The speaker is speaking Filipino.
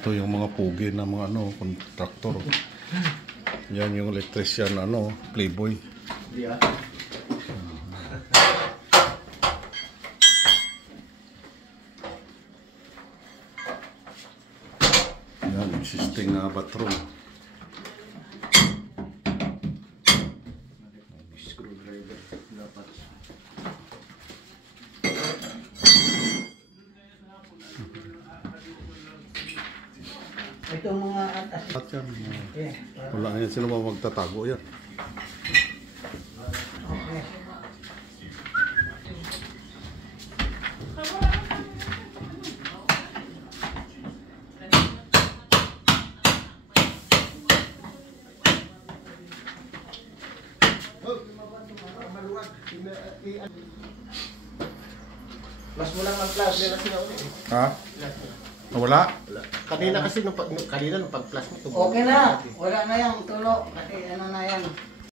Ito yung mga pugi na mga ano, kontraktor. Yan yung electrician ano, playboy. Yeah. Yan, existing na bathroom. Screwdriver dapat. Itong mga atas. At yan, Yeah. wala nga yan, sino ba magtatago yan? Okay. Mas mo lang mag-flash nila sila ulit. Ha? Wala? Kanina kasi nung pag-flash mo. Okay na, wala na yung tulo kasi ano na yan.